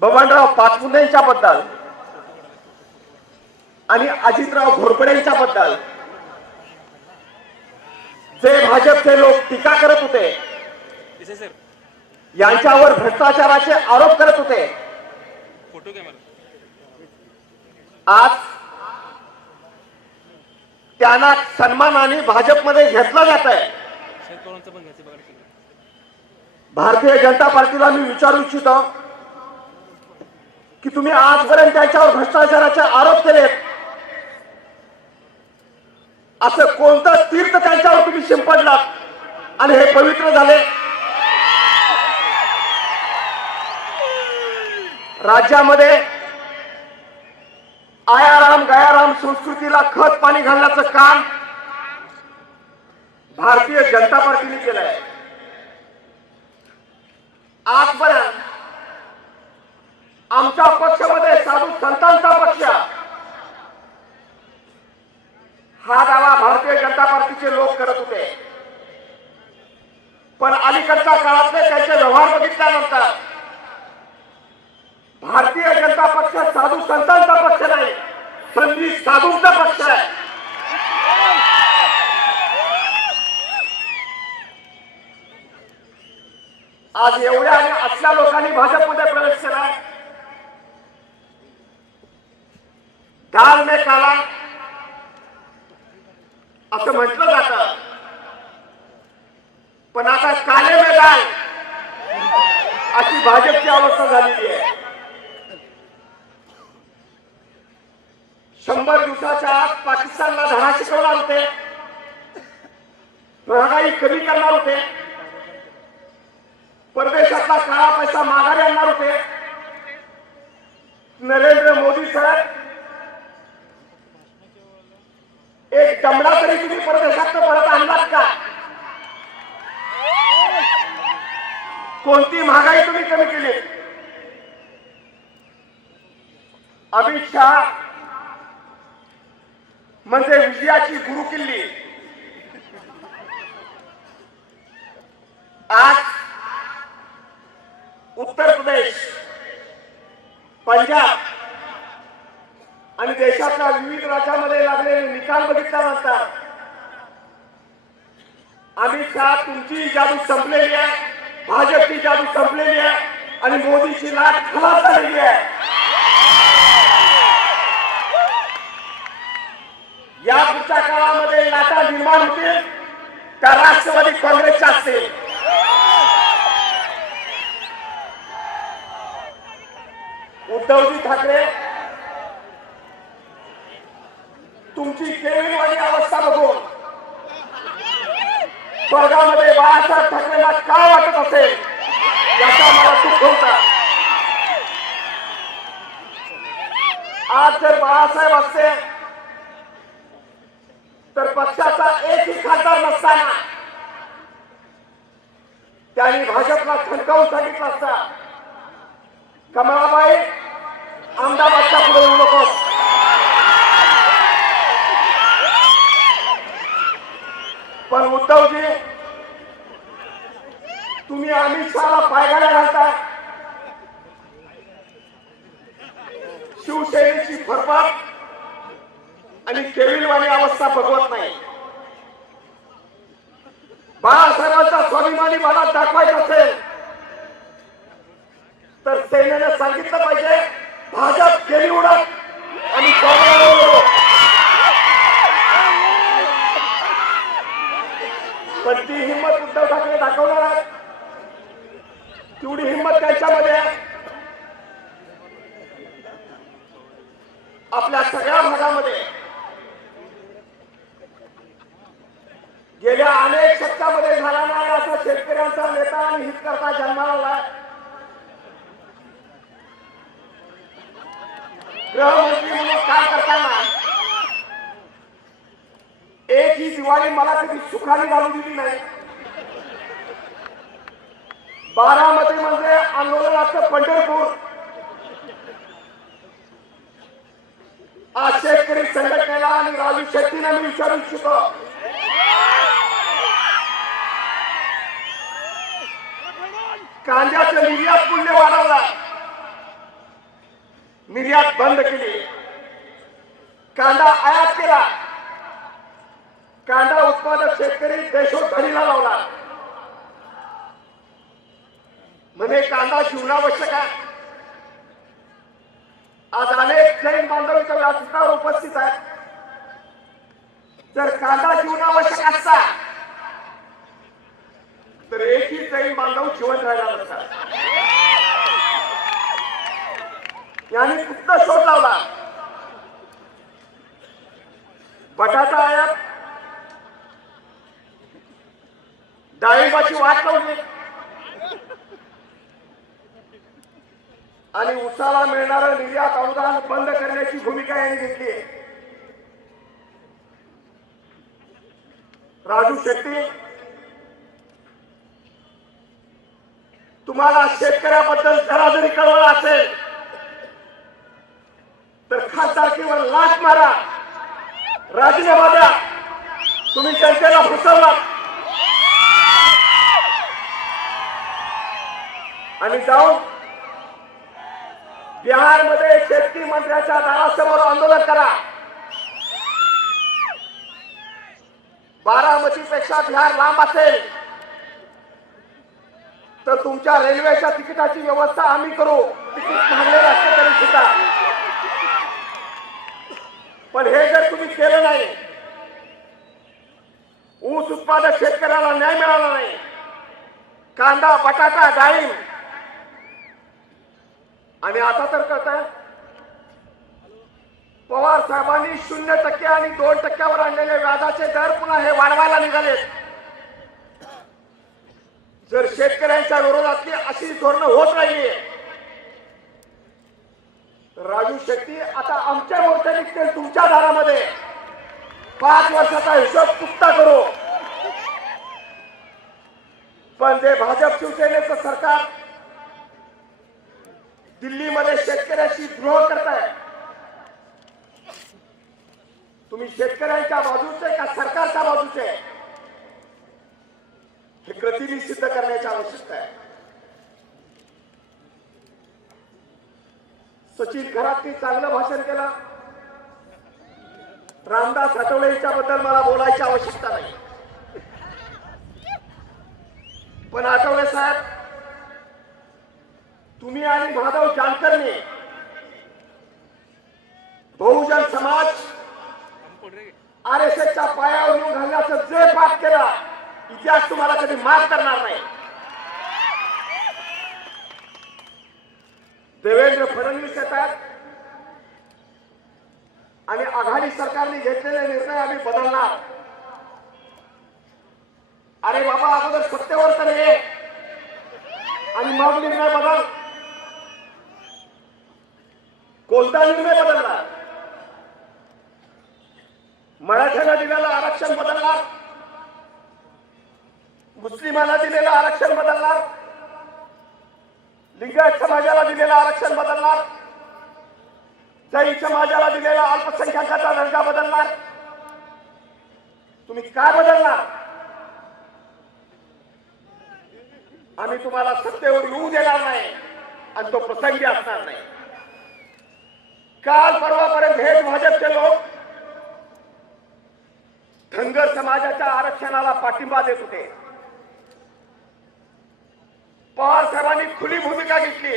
बबनराव पाचपुंदे बद्दल आणि अजितराव घोरपडे यांच्याबद्दल जे भाजपचे लोक टीका करत होते यांच्यावर भ्रष्टाचाराचे आरोप करत होते आज त्यांना सन्मानाने भाजपमध्ये घेतलं जात आहे भारतीय जनता पार्टीला मी विचारू इच्छितो की तुम्ही आजपर्यंत त्यांच्यावर भ्रष्टाचाराचे आरोप केलेत असं कोणतं तीर्थ त्यांच्यावर तुम्ही शिंपडलात आणि हे पवित्र झाले राज्यामध्ये आयाराम गयाराम संस्कृतीला खत पाणी घालण्याचं काम भारतीय जनता पार्टीने केलंय आजपर्यंत आमच्या पक्षामध्ये साधू संतांचा पक्ष हा दावा भारतीय जनता पार्टीचे लोक करत होते पण अलीकडच्या काळातले त्यांचे व्यवहार बघितल्यानंतर भारतीय जनता पक्ष साधू संतांचा पक्ष नाही संधी साधूंचा पक्ष आहे आज एवढ्या आणि असल्या लोकांनी भाजपमध्ये प्रवेश केला काल मे काला असं म्हटलं जात पण आता काले मे काल अशी भाजपची अवस्था झालेली आहे शंभर दिवसाच्या आत पाकिस्तानला धडा शिकवणार होते महागाई कमी करणार होते परदेशातला काळा पैसा माघारी आणणार होते नरेंद्र मोदी साहेब एक दमडा तरी तुम्ही परदेशात परत आणलात का कोणती महागाई तुम्ही कमी केली अमित शहा म्हणजे विजयाची गुरु किल्ली आज उत्तर प्रदेश पंजाब आणि देशातल्या विविध राज्यामध्ये लागलेले निकाल बघितल्यानंतर अमित शहा तुमची जादू संपलेली आहे भाजपची जादू संपलेली आहे आणि मोदीची लाट खराब झालेली आहे या पुढच्या काळामध्ये लाटा निर्माण होतील त्या राष्ट्रवादी काँग्रेसच्या असतील उद्धवजी ठाकरे तुमची मध्ये अवस्था बघून स्वर्गामध्ये बाळासाहेब ठाकरेंना काय वाटत असेल याचा मला सुख होता आज जर बाळासाहेब असते तर पक्षाचा एकही खासदार नसताना त्यांनी भाजपला थंडकावून सांगितलं असता कमळाबाई अहमदाबादच्या पुढे येऊ उद्धवजी तुम्ही अमित शहाला पायघाला घालता शिवसेनेची फरफाट आणि केविलवाणी अवस्था बघवत नाही बाळासाहेबांचा स्वाभिमानी मला दाखवायचा असेल तर सेनेने सांगितलं पाहिजे भाजप केली उडत दाखवणार आहे तेवढी हिंमत त्याच्यामध्ये आपल्या सगळ्या भागामध्ये गेल्या अनेक शतकामध्ये झाला नाही असा शेतकऱ्यांचा नेता आणि करता जन्माला गृहमंत्री म्हणून काम करताना एक ही दिवाळी मला कधी सुखाने घालून दिली नाही बारामती म्हणजे आंदोलनाचं पंढरपूर आज शेतकरी संघटनेला आणि राजू शेट्टीने मी विचारू इच्छितो कांद्याचे निर्यात मूल्य वाढवला निर्यात बंद केली कांदा आयात केला कांदा उत्पादक शेतकरी देशोधरीला लावला म्हणजे कांदा जीवनावश्यक आहे आज अनेक जैन बांधवांच्या व्यासपीठावर उपस्थित आहेत जर कांदा जीवनावश्यक असता तर एकही जैन बांधव जीवन राहिला नसतात यांनी कुठं शोध लावला बटाटा आयात डाळिंबाची वाट लावली आणि उसाला मिळणारं निर्यात अनुदान बंद करण्याची भूमिका यांनी घेतली राजू शेट्टी तुम्हाला शेतकऱ्याबद्दल जरा जरी कळवलं असेल तर खासदारकीवर लाच मारा राजीनामा द्या तुम्ही जनतेला फुसवला आणि जाऊन बिहारमध्ये शेतकरी मंत्र्याच्या दारासमोर आंदोलन करा पेक्षा बिहार लांब असेल तर तुमच्या रेल्वेच्या तिकिटाची व्यवस्था आम्ही करू तिकीट मागले रास्ते पण हे जर तुम्ही केलं नाही ऊस उत्पादक शेतकऱ्याला न्याय मिळाला नाही कांदा बटाटा डाळिंब आणि आता तर आहे पवार साहेबांनी शून्य टक्के आणि दोन टक्क्यावर आणलेले व्याजाचे दर पुन्हा हे वाढवायला निघाले जर शेतकऱ्यांच्या विरोधातली अशी धोरण होत नाही राजू शेट्टी आता आमच्या मोर्चा निघते तुमच्या दारामध्ये पाच वर्षाचा हिशोब चुकता करू पण जे भाजप शिवसेनेचं सरकार दिल्लीमध्ये शेतकऱ्याशी द्रोह करताय तुम्ही शेतकऱ्यांच्या बाजूचे का सरकारच्या बाजूचे हे प्रतिनिधी सिद्ध करण्याची आवश्यकता आहे सचिन खरातनी चांगलं भाषण केलं रामदास आठवले बद्दल मला बोलायची आवश्यकता नाही पण आठवले साहेब तुम्ही आणि माधव जानकरने बहुजन समाज आर एस एसच्या पायावर येऊन घालण्याचं जे पाप केला इतिहास तुम्हाला कधी माफ करणार नाही देवेंद्र फडणवीस येतात आणि आघाडी सरकारने घेतलेले निर्णय आम्ही बदलणार अरे बाबा अगोदर सत्तेवर तर ये आणि मग निर्णय बदल कोणताही निर्णय बदलला मराठ्यांना दिलेलं आरक्षण बदलणार मुस्लिमाला दिलेलं आरक्षण बदलणार लिंगायत समाजाला दिलेलं आरक्षण बदलणार जैन समाजाला दिलेला अल्पसंख्याकाचा दर्जा बदलणार तुम्ही काय बदलणार आम्ही तुम्हाला सत्तेवर येऊ देणार नाही आणि तो प्रसंगी असणार नाही काल परवापर्यंत हेच भाजपचे लोक धनगर समाजाच्या आरक्षणाला पाठिंबा देत होते पवार साहेबांनी खुली भूमिका घेतली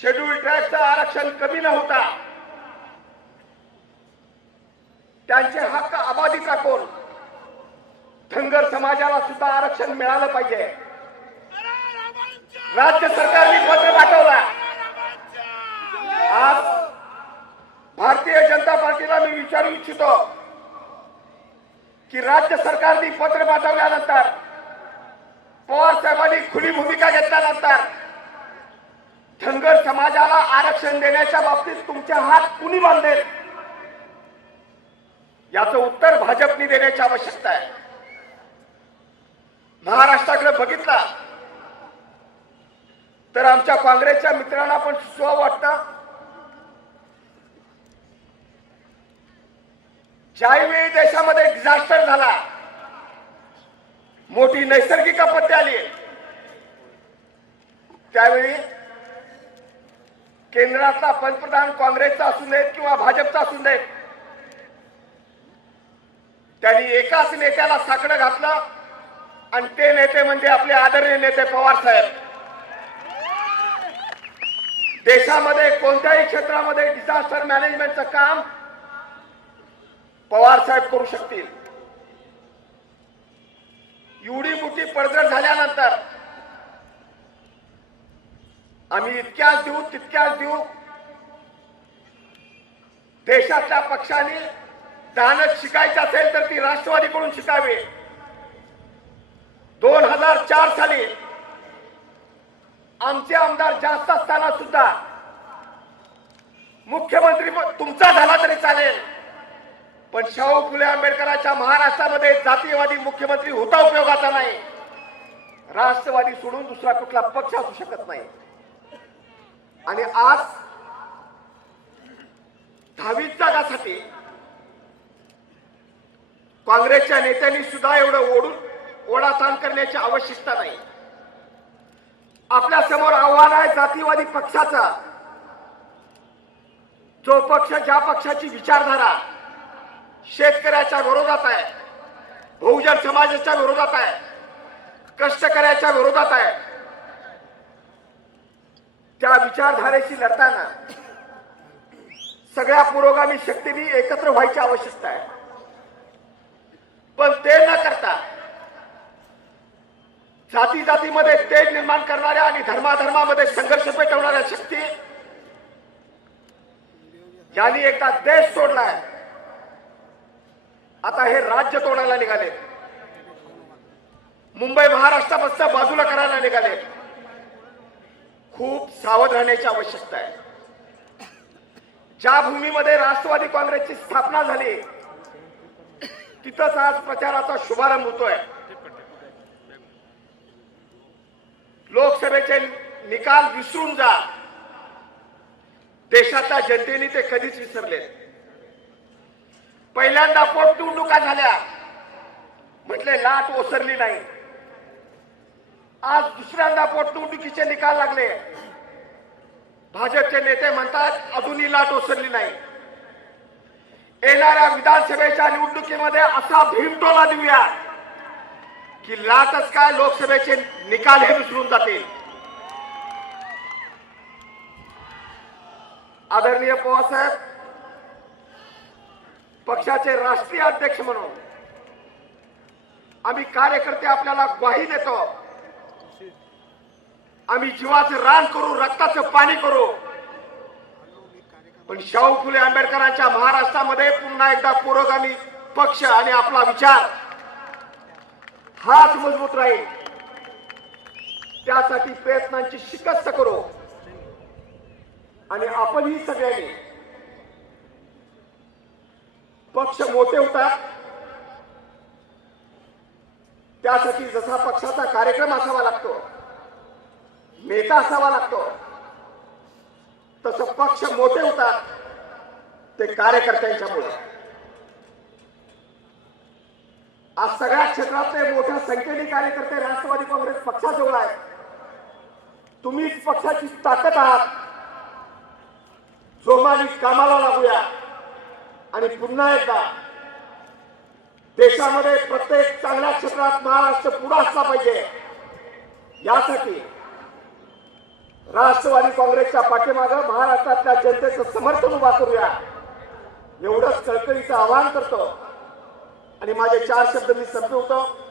शेड्यूल चा आरक्षण कमी न होता त्यांचे हक्क अबाधित कोण धनगर समाजाला सुद्धा आरक्षण मिळालं पाहिजे राज्य सरकारने पत्र पाठवला आज भारतीय जनता पार्टीला मी विचारू इच्छितो की राज्य सरकारने पत्र पाठवल्यानंतर पवार साहेबांनी खुली भूमिका घेतल्यानंतर धनगर समाजाला आरक्षण देण्याच्या बाबतीत तुमचे हात कुणी बांधले याचं उत्तर भाजपने देण्याची आवश्यकता आहे महाराष्ट्राकडे बघितला तर आमच्या काँग्रेसच्या मित्रांना पण सुचवा वाटतं ज्यावेळी देशामध्ये डिझास्टर झाला मोठी नैसर्गिक आपत्ती आली त्यावेळी केंद्रातला पंतप्रधान काँग्रेसचा असू नयेत किंवा भाजपचा असू नयेत त्यांनी एकाच नेत्याला साकडं घातलं आणि ते नेते म्हणजे आपले आदरणीय नेते पवार साहेब देशामध्ये कोणत्याही क्षेत्रामध्ये डिझास्टर मॅनेजमेंटचं काम पवार साहेब करू शकतील एवढी मोठी पडझड झाल्यानंतर आम्ही इतक्याच देऊ तितक्याच देऊ देशातल्या पक्षाने दानच शिकायचं असेल तर ती राष्ट्रवादीकडून शिकावी दोन हजार चार साली आमचे आमदार जास्त असताना सुद्धा मुख्यमंत्री तुमचा झाला तरी चालेल पण शाहू फुले आंबेडकरांच्या महाराष्ट्रामध्ये जातीयवादी मुख्यमंत्री होता उपयोगाचा नाही राष्ट्रवादी सोडून दुसरा कुठला पक्ष असू शकत नाही आणि आज दहावी जागासाठी काँग्रेसच्या नेत्यांनी सुद्धा एवढं ओढून ओढाताण करण्याची आवश्यकता नाही आपल्या समोर आव्हान आहे जातीवादी पक्षाचा जो पक्ष ज्या पक्षाची विचारधारा शेतकऱ्याच्या विरोधात आहे बहुजन समाजाच्या विरोधात आहे कष्टकऱ्याच्या विरोधात आहे त्या विचारधारेशी लढताना सगळ्या पुरोगामी शक्तींनी एकत्र व्हायची आवश्यकता आहे पण ते न करता जाती जातीमध्ये तेज निर्माण करणाऱ्या आणि धर्माधर्मामध्ये संघर्ष पेटवणाऱ्या शक्ती ज्यांनी एकदा देश सोडला आहे आता हे राज्य तोडायला निघाले मुंबई बसच्या बाजूला करायला निघाले खूप सावध राहण्याची आवश्यकता आहे ज्या भूमीमध्ये राष्ट्रवादी काँग्रेसची स्थापना झाली तिथंच आज प्रचाराचा शुभारंभ होतोय लोकसभेचे निकाल विसरून जा देशाच्या जनतेने ते कधीच विसरले पहिल्यांदा पोटनिवडणुका झाल्या म्हटले लाट ओसरली नाही आज दुसऱ्यांदा पोटनिवडणुकीचे निकाल लागले भाजपचे नेते म्हणतात अजूनही लाट ओसरली नाही येणाऱ्या विधानसभेच्या निवडणुकीमध्ये असा भीमटोला देऊया की लाटच काय लोकसभेचे निकाल हे विसरून जातील आदरणीय साहेब पक्षाचे राष्ट्रीय अध्यक्ष म्हणून आम्ही कार्यकर्ते आपल्याला ग्वाही देतो आम्ही जीवाचं रान करू रक्ताचं पाणी करू पण शाहू फुले आंबेडकरांच्या महाराष्ट्रामध्ये पुन्हा एकदा पुरोगामी पक्ष आणि आपला विचार हाच मजबूत राहील त्यासाठी प्रयत्नांची शिकस्त करू आणि आपणही सगळ्यांनी पक्ष मोठे होतात त्यासाठी जसा पक्षाचा कार्यक्रम असावा लागतो नेता असावा लागतो तसं पक्ष मोठे होतात ते कार्यकर्त्यांच्यामुळे आज सगळ्या क्षेत्रातले मोठ्या संख्येने कार्यकर्ते राष्ट्रवादी काँग्रेस पक्षाजवळ आहे तुम्हीच पक्षाची ताकद आहात जोमाली कामाला लागूया आणि पुन्हा एकदा देशामध्ये प्रत्येक चांगल्या क्षेत्रात महाराष्ट्र पुढे असला पाहिजे यासाठी राष्ट्रवादी काँग्रेसच्या पाठीमाग महाराष्ट्रातल्या जनतेचं समर्थन उभा करूया एवढंच कळकळीचं आवाहन करतो आणि माझे चार शब्द मी संपवतो